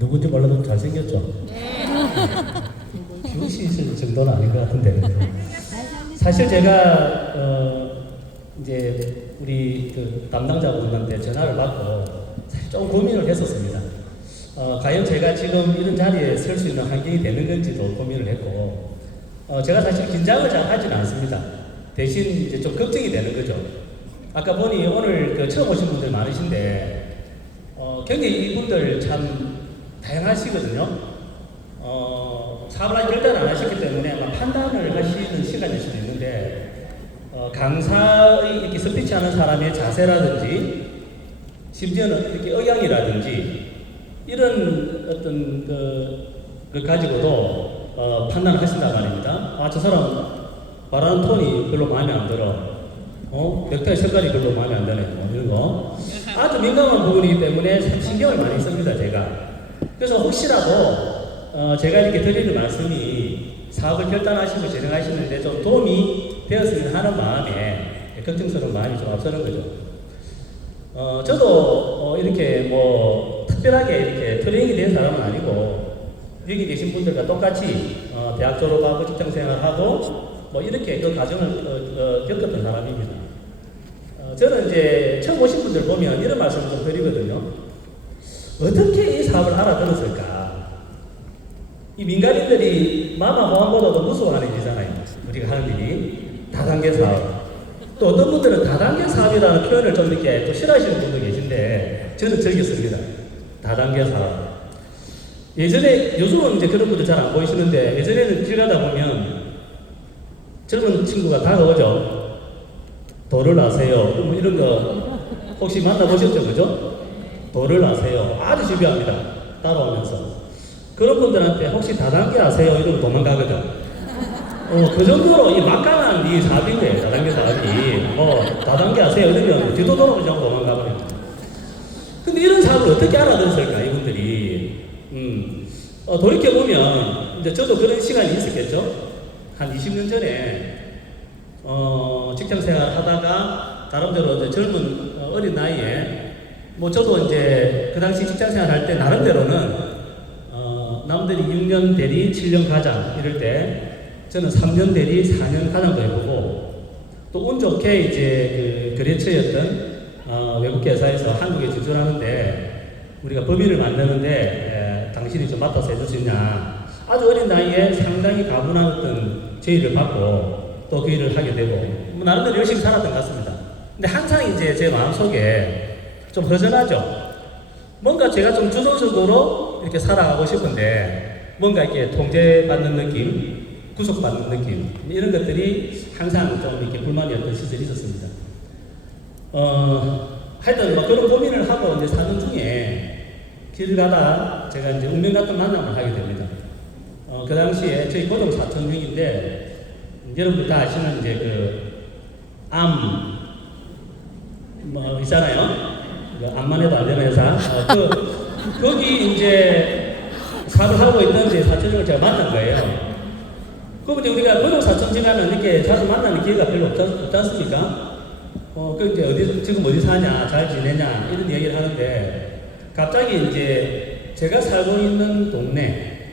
누군지 몰라도 잘생겼죠? 기우씨 있을 정도는 아닌 것 같은데. 사실 제가, 이제, 우리 그 담당자분한테 전화를 받고 사실 좀 고민을 했었습니다. 과연 제가 지금 이런 자리에 설 수 있는 환경이 되는 건지도 고민을 했고, 제가 사실 긴장을 잘 하지는 않습니다. 대신 이제 좀 걱정이 되는 거죠. 아까 보니 오늘 그 처음 오신 분들 많으신데, 굉장히 이분들 참 다양하시거든요. 사업을 아직 결단 안 하셨기 때문에 아마 판단을 하시는 시간일 수도 있는데, 강사의 이렇게 스피치 하는 사람의 자세라든지, 심지어는 이렇게 의향이라든지, 이런 어떤 그 가지고도 판단을 하신단 말입니다. 아, 저 사람 말하는 톤이 별로 마음에 안 들어. 넥타이 색깔이 별로 마음에 안 드네. 뭐 이런 거. 아주 민감한 부분이기 때문에 참 신경을 많이 씁니다, 제가. 그래서 혹시라도 제가 이렇게 드리는 말씀이 사업을 결단하시고 진행하시는데 좀 도움이 되었으면 하는 마음에 걱정스러운 마음이 좀 앞서는 거죠. 저도 이렇게 뭐 특별하게 이렇게 트레이닝이 된 사람은 아니고 여기 계신 분들과 똑같이 대학 졸업하고 직장 생활하고 뭐 이렇게 그 과정을 겪었던 사람입니다. 저는 이제 처음 오신 분들 보면 이런 말씀을 좀 드리거든요. 어떻게 이 사업을 알아들었을까? 이 민간인들이 마마 보안보다도 무서워하는 일이잖아요. 우리가 하는 일이 다단계 사업. 또 어떤 분들은 다단계 사업이라는 표현을 좀 이렇게 또 싫어하시는 분도 계신데 저는 즐겼습니다. 다단계 사업. 예전에, 요즘은 이제 그런 분들 잘 안 보이시는데 예전에는 길 가다 보면 젊은 친구가 다가오죠. 도를 아세요? 뭐 이런 거 혹시 만나보셨죠? 그죠? 도를 아세요? 아주 집요합니다. 따라오면서. 그런 분들한테 혹시 다단계 아세요? 이러면 도망가거든. 그 정도로 이 막강한 이 사업인데, 다단계 사업이. 다단계 아세요? 이러면 뒤도 돌아보지 않고 도망가버립니다. 근데 이런 사업을 어떻게 알아들었을까, 이분들이. 돌이켜보면, 이제 저도 그런 시간이 있었겠죠? 한 20년 전에, 직장 생활 하다가, 나름대로 이제 젊은, 어린 나이에, 뭐 저도 이제 그 당시 직장 생활 할 때 나름대로는, 남들이 6년 대리, 7년 과장, 이럴 때, 저는 3년 대리, 4년 과장도 해보고, 또 운 좋게 이제 그 거래처였던, 외국 회사에서 한국에 진출하는데, 우리가 법인을 만드는데, 당신이 좀 맡아서 해줄 수 있냐. 아주 어린 나이에 상당히 가분한 어떤 제의를 받고, 또 그 일을 하게 되고, 뭐 나름대로 열심히 살았던 것 같습니다. 근데 항상 이제 제 마음속에 좀 허전하죠. 뭔가 제가 좀 주도적으로 이렇게 살아가고 싶은데, 뭔가 이렇게 통제받는 느낌, 구속받는 느낌, 이런 것들이 항상 좀 이렇게 불만이었던 시절이 있었습니다. 하여튼 뭐 그런 고민을 하고 이제 사는 중에 길 가다 제가 이제 운명 같은 만남을 하게 됩니다. 그 당시에 저희 고등 사촌 중인데, 여러분들 다 아시는 이제 뭐 있잖아요. 암만 해도 안 되는 회사. 거기 이제 사업을 하고 있던 이제 사촌을 제가 만난 거예요. 그럼 이제 우리가 고등 사촌집 가면 이렇게 자주 만나는 기회가 별로 없지 않습니까? 이제 지금 어디 사냐, 잘 지내냐, 이런 얘기를 하는데, 갑자기 이제 제가 살고 있는 동네,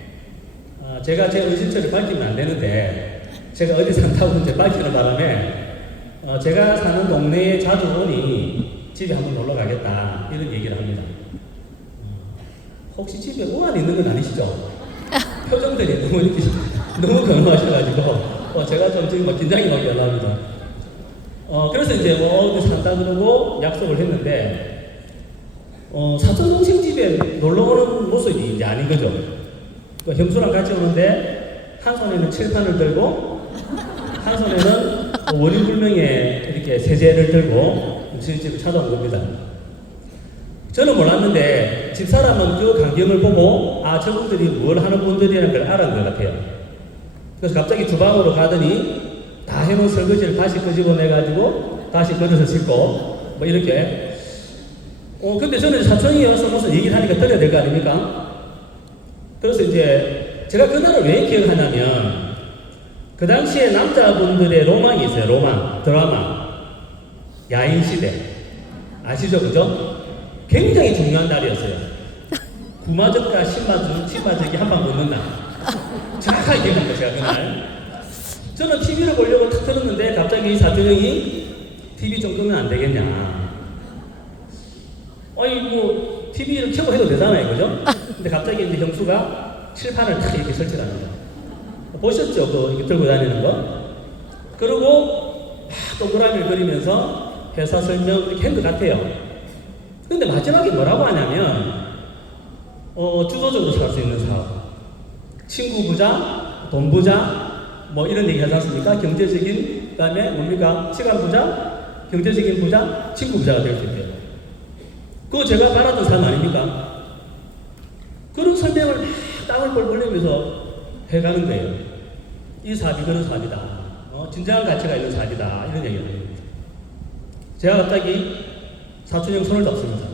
제가 제 의심처를 밝히면 안 되는데, 제가 어디 산다고 이제 밝히는 바람에, 제가 사는 동네에 자주 오니 집에 한번 놀러 가겠다, 이런 얘기를 합니다. 혹시 집에 우환이 있는 건 아니시죠? 표정들이 너무 경험하셔가지고, 제가 좀 지금 막 긴장이 막 올라옵니다. 그래서 이제 어디 산다 그러고 약속을 했는데, 사촌 동생 집에 놀러 오는 모습이 이제 아닌 거죠. 형수랑 같이 오는데, 한 손에는 칠판을 들고, 한 손에는 원인불명의 이렇게 세제를 들고, 저희 집을 찾아온 겁니다. 저는 몰랐는데, 집사람은 그 광경을 보고, 저분들이 뭘 하는 분들이라는 걸 알은 것 같아요. 그래서 갑자기 주방으로 가더니, 다 해놓은 설거지를 다시 끄집어내가지고 다시 그릇을 씻고 뭐 이렇게. 근데 저는 사촌이 와서 무슨 얘기를 하니까 들어야 될 거 아닙니까? 그래서 이제 제가 그날을 왜 기억하냐면, 그 당시에 남자분들의 로망이 있어요. 로망, 드라마, 야인시대 아시죠? 그죠? 굉장히 중요한 날이었어요. 부마적과 신마적이 한 방 붙는다. 정확하게 기억합니다, 제가 그날. 저는 TV를 보려고 탁 틀었는데 갑자기 사촌형이 TV 좀 끄면 안 되겠냐. 아니 뭐 TV를 켜고 해도 되잖아요, 그죠? 근데 갑자기 이제 형수가 칠판을 탁 이렇게 설치합니다. 보셨죠? 그 이렇게 들고 다니는 거? 그리고 막 동그라미를 그리면서 회사 설명 이렇게 한 것 같아요. 근데 마지막에 뭐라고 하냐면 주도적으로 살 수 있는 사업, 친구 부자, 돈 부자, 뭐 이런 얘기 하지 않습니까? 경제적인, 그 다음에 뭡니까? 시간 부자, 경제적인 부자, 친구 부자가 될 수 있대요. 그거 제가 바라던 삶 아닙니까? 그런 설명을 막 땀을 뻘뻘 흘리면서 해가는 거예요. 이 사업이 그런 사업이다. 진정한 가치가 있는 사업이다. 이런 얘기를 합니다. 제가 갑자기 사촌형 손을 잡습니다.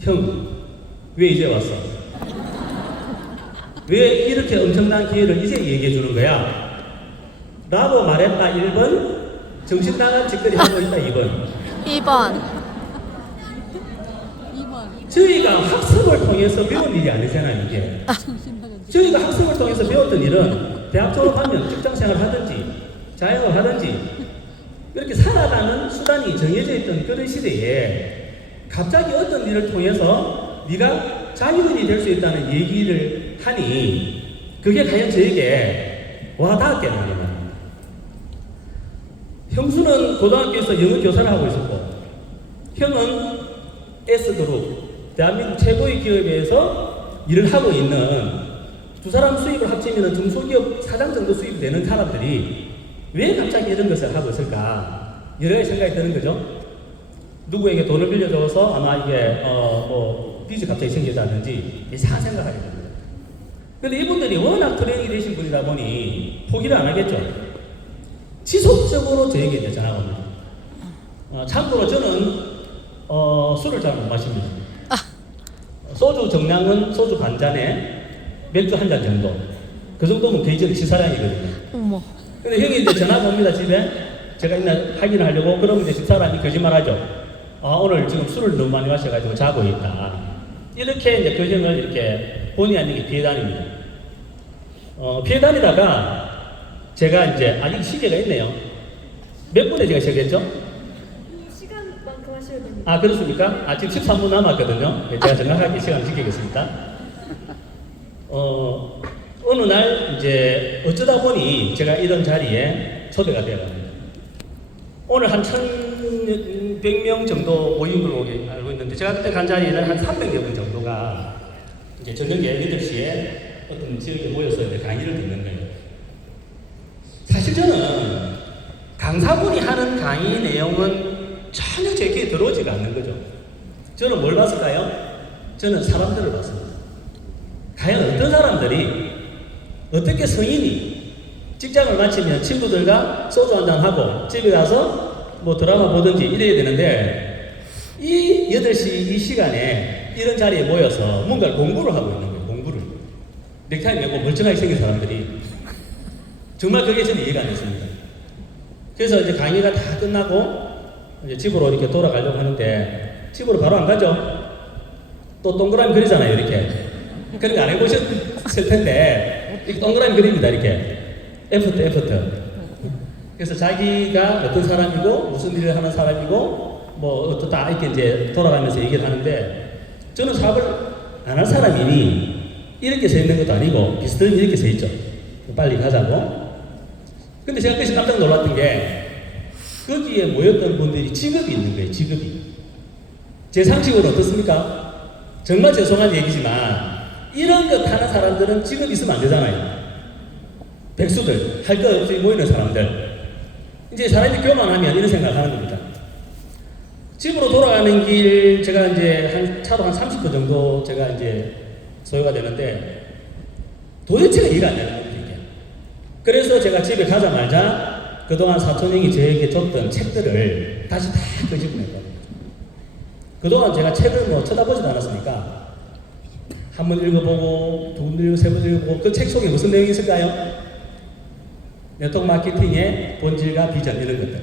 형, 왜 이제 왔어? 왜 이렇게 엄청난 기회를 이제 얘기해 주는 거야? 라고 말했다 1번, 정신 나간 짓거리 하고 있다 2번. 2번. 저희가 학습을 통해서 배운 일이 아니잖아요, 이게. 저희가 학습을 통해서 배웠던 일은 대학 졸업하면 직장 생활을 하든지 자영업을 하든지 이렇게 살아가는 수단이 정해져 있던 그런 시대에 갑자기 어떤 일을 통해서 네가 자유인이 될 수 있다는 얘기를 하니 그게 과연 저에게 와닿았겠느냐. 형수는 고등학교에서 영어 교사를 하고 있었고 형은 S그룹 대한민국 최고의 기업에서 일을 하고 있는 두 사람 수입을 합치면 중소기업 사장 정도 수입이 되는 사람들이 왜 갑자기 이런 것을 하고 있을까? 여러 가지 생각이 드는 거죠. 누구에게 돈을 빌려줘서 아마 이게 빚이 갑자기 생겼다든지 이상한 생각을 하게 됩니다. 그런데 이분들이 워낙 트레이닝이 되신 분이다 보니 포기를 안 하겠죠. 지속적으로 저에게 이제 전화가 옵니다. 참고로 저는 술을 잘 못 마십니다. 소주 정량은 소주 반 잔에 맥주 한 잔 정도. 그 정도면 거의 저는 식사량이거든요. 어머. 근데 형이 이제 전화가 옵니다, 집에. 제가 이날 확인을 하려고. 그러면 이제 집사람이 거짓말 하죠. 오늘 지금 술을 너무 많이 마셔가지고 자고 있다. 이렇게 이제 그 형을 이렇게 본의 아니게 피해 다닙니다. 피해 다니다가 제가 이제 아직 시계가 있네요. 몇 분에 제가 시작했죠? 시간만큼 하셔야 됩니다. 아, 그렇습니까? 지금 13분 남았거든요. 제가 정확하게 시간을 지키겠습니다. 어느 날 이제 어쩌다 보니 제가 이런 자리에 초대가 되어갑니다. 오늘 한 1,100명 정도 모인 걸로 알고 있는데 제가 그때 간 자리에는 한 300여 분 정도가 이제 저녁에 8시에 어떤 지역에 모여서 이제 강의를 듣는 거예요. 사실 저는 강사분이 하는 강의 내용은 전혀 제 귀에 들어오지가 않는 거죠. 저는 뭘 봤을까요? 저는 사람들을 봤습니다. 과연 어떤 사람들이 어떻게 성인이 직장을 마치면 친구들과 소주 한잔 하고 집에 가서 뭐 드라마 보든지 이래야 되는데 이 8시 이 시간에 이런 자리에 모여서 뭔가를 공부를 하고 있는 거예요. 공부를. 넥타이 메고 멀쩡하게 생긴 사람들이 정말 그게 저는 이해가 안 됐습니다. 그래서 이제 강의가 다 끝나고 이제 집으로 이렇게 돌아가려고 하는데 집으로 바로 안 가죠. 또 동그라미 그리잖아요, 이렇게. 그런 거 안 해보셨을 텐데 이렇게 동그라미 그립니다, 이렇게. 애프터. 그래서 자기가 어떤 사람이고 무슨 일을 하는 사람이고 뭐 어떻다 이렇게 이제 돌아가면서 얘기를 하는데 저는 사업을 안 할 사람이니 이렇게 서 있는 것도 아니고 비슷하게 이렇게 서 있죠. 빨리 가자고. 근데 제가 그래서 깜짝 놀랐던 게 거기에 모였던 분들이 직업이 있는 거예요, 직업이. 제 상식으로 어떻습니까? 정말 죄송한 얘기지만 이런 것 하는 사람들은 직업이 있으면 안 되잖아요. 백수들, 할 것 없이 모이는 사람들. 이제 사람이 교만하면 이런 생각을 하는 겁니다. 집으로 돌아가는 길, 제가 이제 차로 한 30분 정도 제가 이제 소요가 되는데 도대체가 이해가 안 되는 겁니다, 이게. 그래서 제가 집에 가자마자 그동안 사촌형이 저에게 줬던 책들을 다시 다 끄집어냈거든요. 그동안 제가 책을 뭐 쳐다보지도 않았으니까 한 번 읽어보고 두 번 읽고 세 번 읽어보고 그 책 속에 무슨 내용이 있을까요? 네트워크 마케팅의 본질과 비전 이런 것들.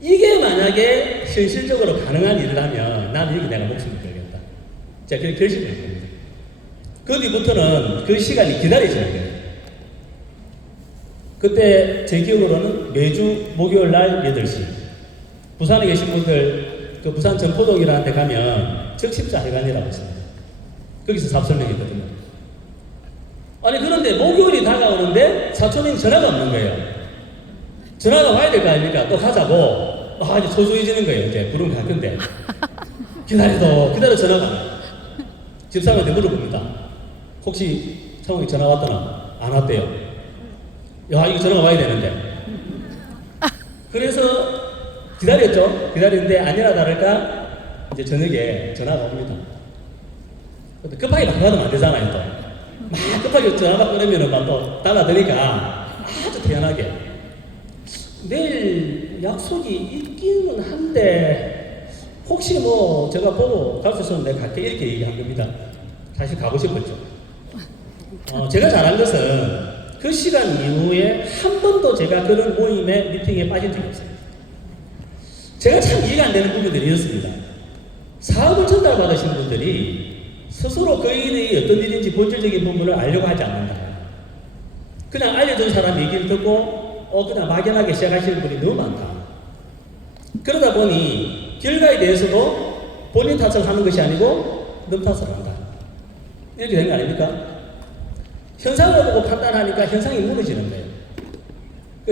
이게 만약에 현실적으로 가능한 일을 하면 나는 여기 내가 목숨을 걸겠다. 제가 그렇게 결심을 했습니다. 그 뒤부터는 그 시간이 기다려지는 거예요. 그때 제 기억으로는 매주 목요일 날 8시. 부산에 계신 분들, 그 부산 전포동이라는 데 가면 적십자 회관이라고 있습니다. 거기서 삽설명했거든요. 아니, 그런데 목요일이 다가오는데 사촌님 전화가 없는 거예요. 전화가 와야 될 거 아닙니까? 또 가자고. 이제 소소해지는 거예요. 이제 부르면 갈 건데. 기다려 전화가. 집사람한테 물어봅니다. 혹시 창욱이 전화 왔더나? 안 왔대요. 야, 이거 전화가 와야 되는데. 그래서 기다렸죠. 기다리는데 아니나 다를까 이제 저녁에 전화가 옵니다. 근데 급하게 막 받으면 안 되잖아요. 또. 막 급하게 전화가 끊으면 막 또 달라드니까 아주 태연하게 내일 약속이 있기는 한데 혹시 뭐 제가 보고 갈 수 있으면 내가 갈게 이렇게 얘기한 겁니다. 사실 가고 싶었죠. 제가 잘한 것은 그 시간 이후에 한 번도 제가 그런 모임에 미팅에 빠진 적이 없어요. 제가 참 이해가 안 되는 부분들이 있었습니다. 사업을 전달받으신 분들이 스스로 그 일이 어떤 일인지 본질적인 부분을 알려고 하지 않는다. 그냥 알려준 사람 얘기를 듣고 그냥 막연하게 시작하시는 분이 너무 많다. 그러다 보니 결과에 대해서도 본인 탓을 하는 것이 아니고 남 탓을 한다. 이렇게 된 거 아닙니까? 현상을 보고 판단하니까 현상이 무너지는 거예요.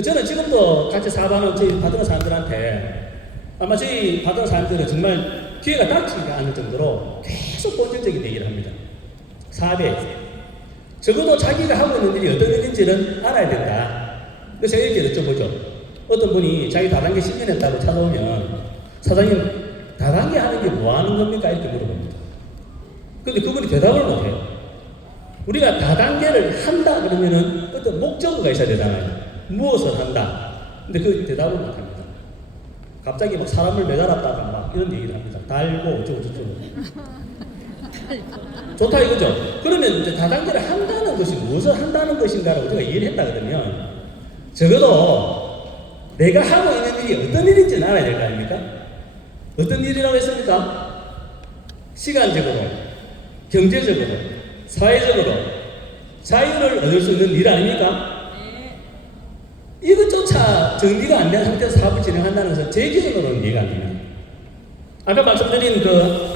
저는 지금도 같이 사업하는 저희 받은 사람들한테 아마 저희 받은 사람들은 정말 기회가 닥치지가 않을 정도로 계속 본질적인 얘기를 합니다. 사업에 적어도 자기가 하고 있는 일이 어떤 일인지는 알아야 된다. 그래서 제가 이렇게 여쭤보죠. 어떤 분이 자기 다단계 10년 했다고 찾아오면 사장님 다단계 하는 게 뭐 하는 겁니까? 이렇게 물어봅니다. 근데 그분이 대답을 못해요. 우리가 다단계를 한다 그러면은 어떤 목적어가 있어야 되잖아요. 무엇을 한다. 근데 그 대답을 못합니다. 갑자기 막 사람을 매달았다가 막 이런 얘기를 합니다. 달고 어쩌고저쩌고. 좋다 이거죠. 그러면 이제 다단계를 한다는 것이 무엇을 한다는 것인가를 우리가 이해를 했다 그러면 적어도 내가 하고 있는 일이 어떤 일인지는 알아야 될 거 아닙니까? 어떤 일이라고 했습니까? 시간적으로, 경제적으로, 사회적으로 자유를 얻을 수 있는 일 아닙니까? 이것조차 정리가 안 된 상태에서 사업을 진행한다는 것은 제 기준으로는 이해가 안 됩니다. 아까 말씀드린 그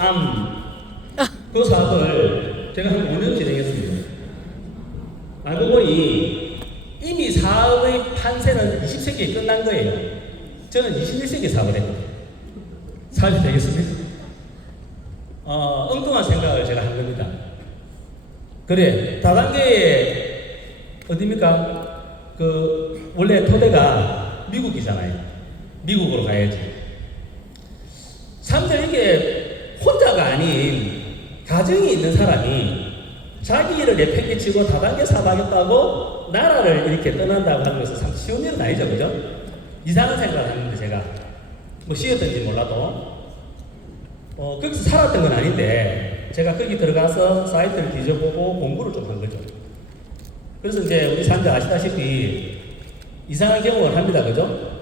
사업을 제가 한 5년 진행했습니다. 알고 보니 이미 사업의 판세는 20세기에 끝난 거예요. 저는 21세기에 사업을 했거든요. 사업이 되겠습니까? 엉뚱한 생각을 제가 한 겁니다. 그래, 다단계에 어디입니까? 원래 토대가 미국이잖아요. 미국으로 가야지. 사실 이게 혼자가 아닌 가정이 있는 사람이 자기 일을 내팽개치고 다단계 사업하겠다고 나라를 이렇게 떠난다고 하는 것은 참 쉬운 일은 아니죠, 그죠? 이상한 생각을 하는데 제가 뭐 쉬었던지 몰라도 거기서 살았던 건 아닌데 제가 거기 들어가서 사이트를 뒤져보고 공부를 좀 한 거죠. 그래서 이제 우리 사람들 아시다시피 이상한 경험을 합니다, 그죠?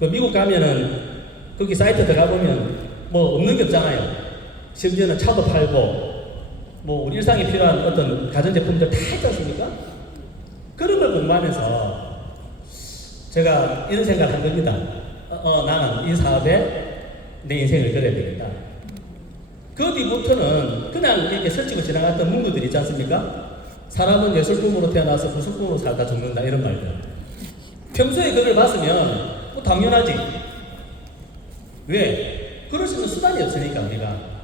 미국 가면은 거기 사이트 들어가보면 뭐 없는 게 없잖아요. 심지어는 차도 팔고 뭐 우리 일상에 필요한 어떤 가전제품들 다 있지 않습니까? 그런 걸 공부하면서 제가 이런 생각을 한 겁니다. 나는 이 사업에 내 인생을 걸어야 되겠다. 그 뒤부터는 그냥 이렇게 설치고 지나갔던 문구들 있지 않습니까? 사람은 예술품으로 태어나서 무술품으로 살다 죽는다 이런 말들. 평소에 그걸 봤으면 뭐 당연하지. 왜? 그럴 수 있는 수단이 없으니까 우리가.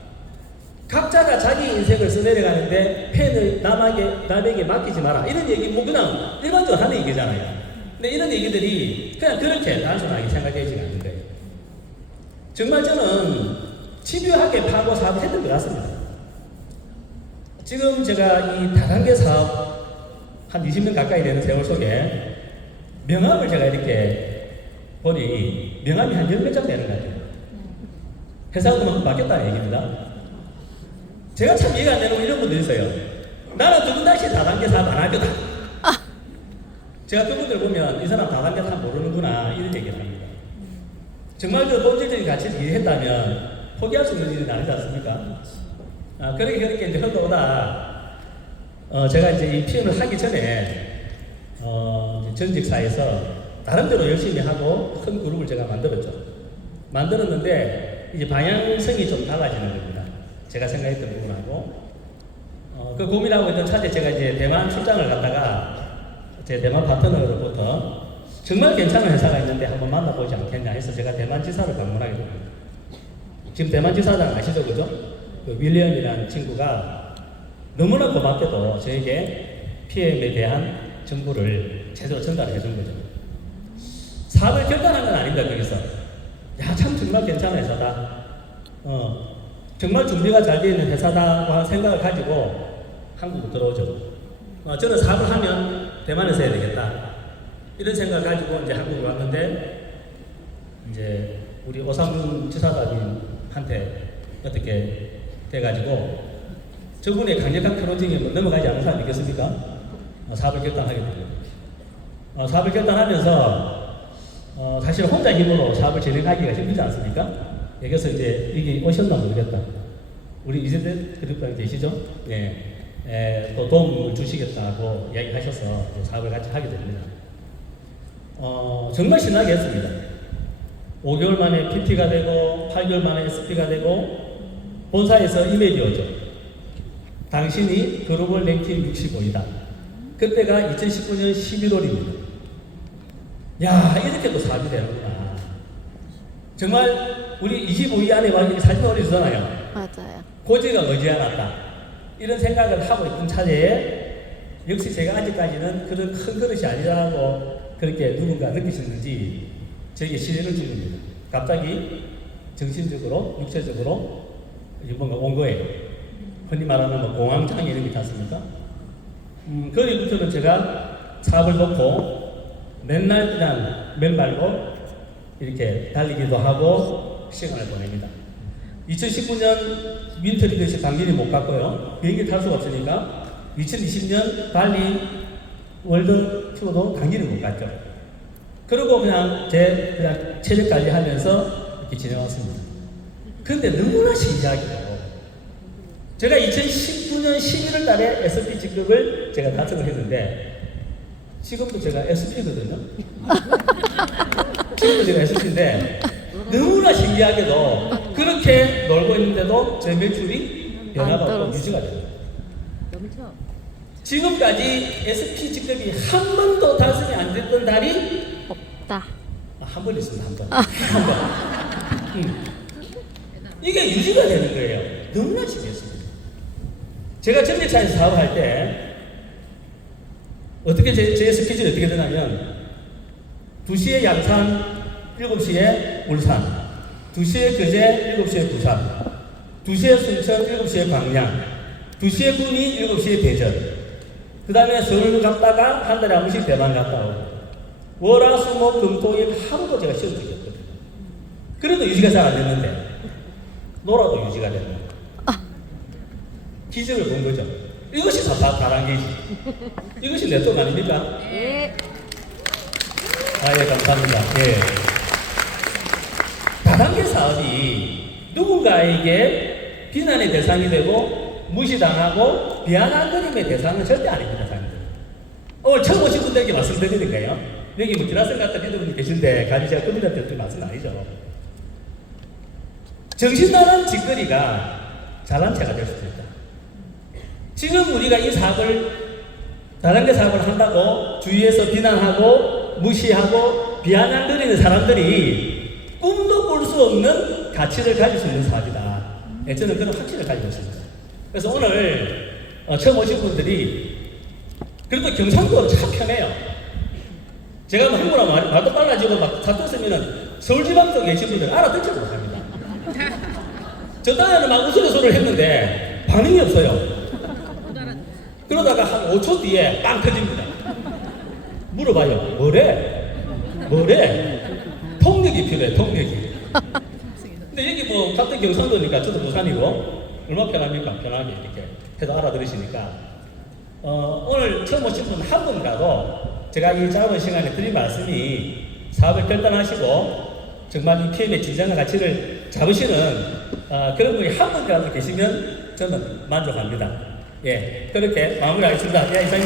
각자가 자기 인생을 써내려가는데 펜을 남에게 맡기지 마라. 이런 얘기 뭐 그냥 일반적으로 하는 얘기잖아요. 근데 이런 얘기들이 그냥 그렇게 단순하게 생각되지가 않는데 정말 저는 집요하게 파고 사업을 했던 것 같습니다. 지금 제가 이 다단계 사업 한 20년 가까이 되는 세월 속에 명함을 제가 이렇게 보니 명함이 한 10몇 장 되는 것 같아요. 회사가 그만큼 바뀌었다는 얘기입니다. 제가 참 이해가 안 되는 건 이런 분들이 있어요. 나는 두분 다시 다단계 사업 안 할 거다. 제가 그분들 보면 이 사람 다단계 사업 모르는구나 이런 얘기를 합니다. 정말 그 본질적인 가치를 이해했다면 포기할 수 있는 일은 아니지 않습니까? 그렇게 이제 흘러오다, 제가 이제 이 PM을 하기 전에, 이제 전직사에서 나름대로 열심히 하고 큰 그룹을 제가 만들었죠. 만들었는데, 이제 방향성이 좀 달라지는 겁니다. 제가 생각했던 부분하고. 그 고민하고 있던 차제 제가 이제 대만 출장을 갔다가, 제 대만 파트너로부터 정말 괜찮은 회사가 있는데 한번 만나보지 않겠냐 해서 제가 대만 지사를 방문하게 됩니다. 지금 대만 지사장 아시죠, 그죠? 그 윌리엄이라는 친구가 너무나 고맙게도 저에게 PM에 대한 정보를 제대로 전달해 준 거죠. 사업을 결단한 건 아닙니다, 거기서. 야, 참 정말 괜찮은 회사다. 정말 준비가 잘 되어 있는 회사다고 하는 생각을 가지고 한국으로 들어오죠. 저는 사업을 하면 대만에서 해야 되겠다. 이런 생각을 가지고 이제 한국으로 왔는데, 이제 우리 오삼 지사장님한테 어떻게 돼가지고 저분의 강력한 크로징에 넘어가지 않은 사람 있겠습니까? 사업을 결단하게 됩니다. 사업을 결단하면서 사실 혼자 힘으로 사업을 진행하기가 힘들지 않습니까? 여기서 이제 여기 오셨나 모르겠다. 우리 이재대 그룹장 계시죠? 네. 또 도움을 주시겠다고 이야기하셔서 사업을 같이 하게 됩니다. 정말 신나게 했습니다. 5개월 만에 PT가 되고 8개월 만에 SP가 되고 본사에서 이메일이 오죠. 당신이 글로벌 랭킹 65이다. 그때가 2019년 11월입니다. 야, 이렇게도 사업이 되는구나. 정말 우리 25위 안에 와 이렇게 사진 올려주잖아요. 맞아요. 고지가 머지않았다. 이런 생각을 하고 있던 차제에 역시 제가 아직까지는 그런 큰 그릇이 아니라고 그렇게 누군가 느끼셨는지 저에게 시련을 주십니다. 갑자기 정신적으로, 육체적으로 뭔가 온 거예요. 흔히 말하는 뭐 공황장애 이런 게 있지 않습니까? 그 뒤부터는 제가 사업을 놓고 맨날 그냥 맨발로 이렇게 달리기도 하고 시간을 보냅니다. 2019년 윈터 리더십 당연히 못 갔고요. 비행기 탈 수가 없으니까 2020년 발리 월드 투어도 당연히 못 갔죠. 그리고 그냥 그냥 체력 관리하면서 이렇게 지내왔습니다. 근데 너무나 신기하게도 제가 2019년 11월 달에 SP 직급을 제가 달성을 했는데 지금도 제가 SP거든요. 지금도 제가 SP인데 너무나 신기하게도 그렇게 놀고 있는데도 제 매출이 변화가 없고 유지가 됩니다. 지금까지 SP 직급이 한 번도 달성이 안 됐던 달이 없다. 한 번 있습니다. 한 번. 이게 유지가 되는 거예요. 너무나 신기했습니다. 제가 전기차에서 사업을 할 때 어떻게 제 스케줄이 어떻게 되냐면 2시에 양산, 7시에 울산, 2시에 거제, 7시에 부산, 2시에 순천, 7시에 광양, 2시에 군위, 7시에 대전, 그 다음에 서울 갔다가 한 달에 한 번씩 대만 갔다 오고 월, 화, 수, 목, 금, 토, 일 하루도 제가 쉬운 적이 없거든요. 그래도 유지가 잘 안 됐는데 놀아도 유지가 되는 기적을 본 거죠. 이것이 다단계지. 이것이 네트워크 아닙니까? 예. 예, 감사합니다. 예. 다단계 사업이 누군가에게 비난의 대상이 되고 무시당하고 비아냥거림의 대상은 절대 아닙니다, 사람들. 오늘 처음 오신 분들에게 말씀드리는 거예요. 여기 뭐 기라성 같은 리더분이 계신데 가지 제가 그분들한테 좀 말씀 아니죠. 정신 나간 짓거리가 잘난 체가 될 수도 있다. 지금 우리가 이 사업을 다단계 사업을 한다고 주위에서 비난하고 무시하고 비아냥거리는 사람들이 꿈도 꿀 수 없는 가치를 가질 수 있는 사업이다. 저는 그런 확신을 가지고 있습니다. 그래서 오늘 처음 오신 분들이 그래도 경상도는 참 편해요. 제가 뭐 한국어로 말도 빨라지고 막 사투리 쓰면은 서울지방도 계신 분들 알아듣지 못합니다. 저 땅에는 막 우스갯소리를 했는데 반응이 없어요. 그러다가 한 5초 뒤에 빵 터집니다. 물어봐요. 뭐래? 통역이 필요해, 통역이. 근데 여기 뭐 같은 경상도니까 저도 부산이고 얼마나 편합니까? 편하게 이렇게 해도 알아들으시니까 오늘 처음 오신 분 한 분이라도 제가 이 짧은 시간에 드린 말씀이 사업을 결단하시고 정말 이 PM의 진정한 가치를 잡으시는 그런 분이 한 분이라도 계시면 저는 만족합니다. 예, 그렇게 마무리하겠습니다. 예, 이상.